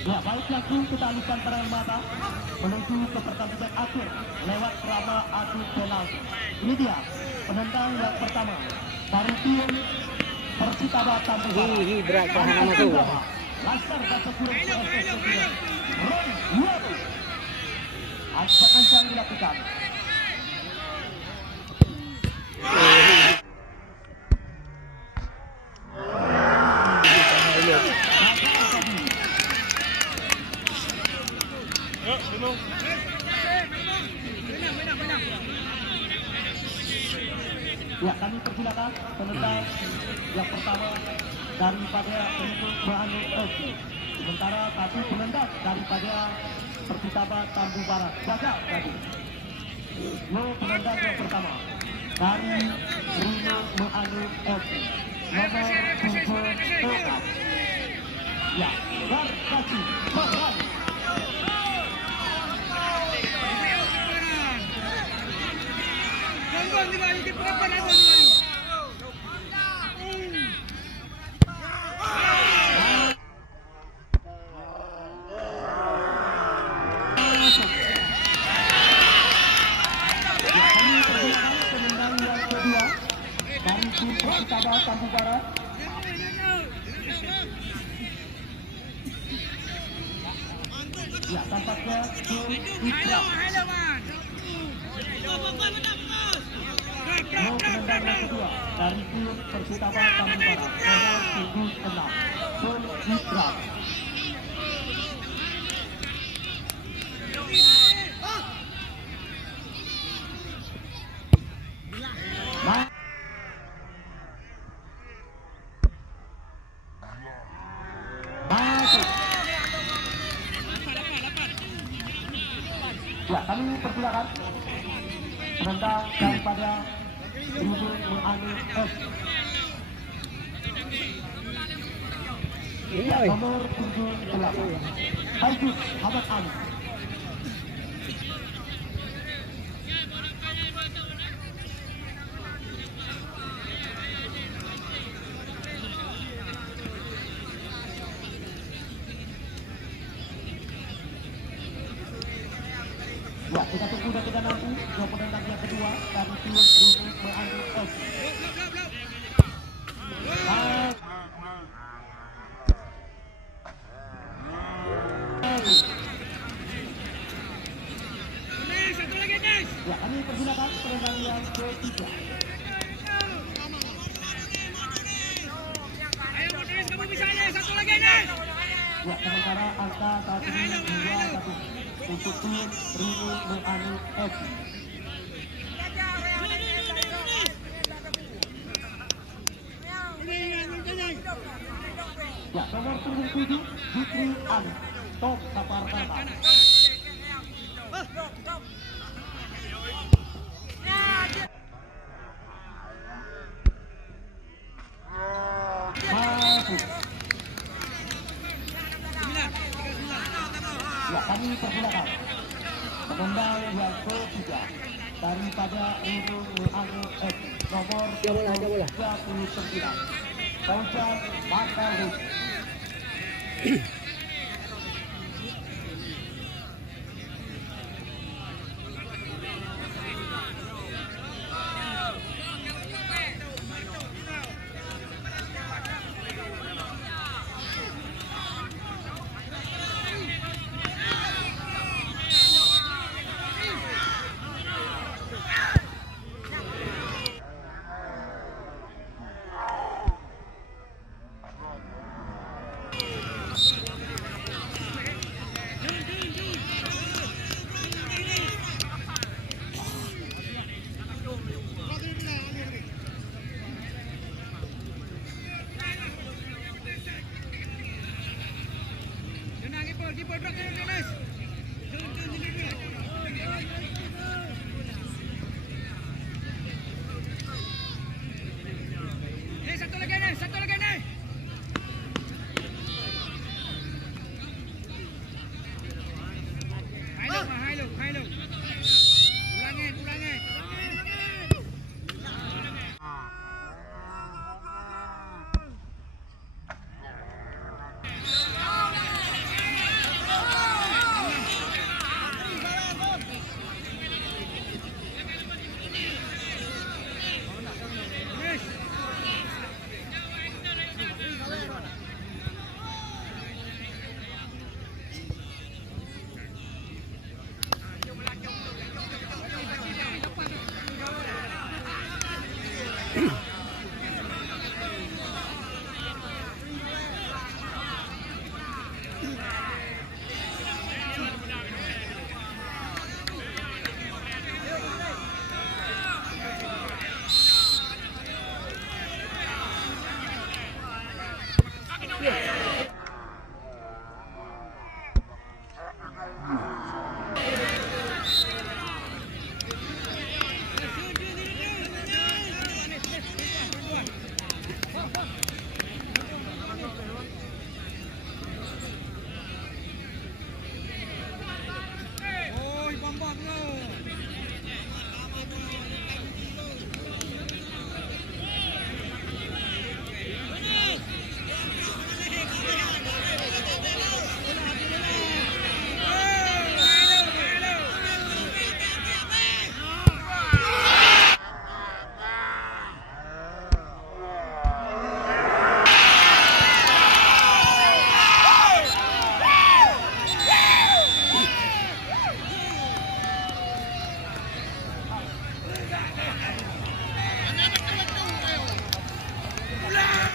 Ya, baik langsung kita alihkan pandangan mata menuju ke pertandingan akhir lewat drama adu penalti. Ini dia penendang yang pertama dari tim Persitaba Tambun Barat. berat tahanan itu. Laskar Bahasa Kurung CSS Kediri. Roy Yuatu. Action kencang dilakukan. Ya, kami persilakan penendang yang pertama daripada untuk Banu FC. Sementara satu penendang daripada Persitaba Tambun Barat. Gagal tadi. Lo penendang yang pertama dari Rino Banu FC. Nomor 7 ya, Garkasi Farhani. Persitaba Tambun Barat. Ya, tampaknya Ikram. Mau penendang yang kedua dari tim Persitaba Tambun Barat. Nomor 76 Pul Ikram. Masuk. Ya, kami persilakan penendang daripada Rino Banu FC. Ya, nomor 78 Haidut Ahmad Ali. Ya, kita tunggu dan kita nanti dua penendang yang kedua dari tim Rino Banu FC. Ya, kami persilakan penendang yang ketiga. Ya, sementara angka saat ini 2-1 untuk tim Rino Banu FC. Ya, nomor 7 Zikri Ali Top Kapar Terbang. Masuk. Ya, kami persilakan penendang yang ketiga daripada Rino Banu FC. Nomor 39 Fauzan Makarus.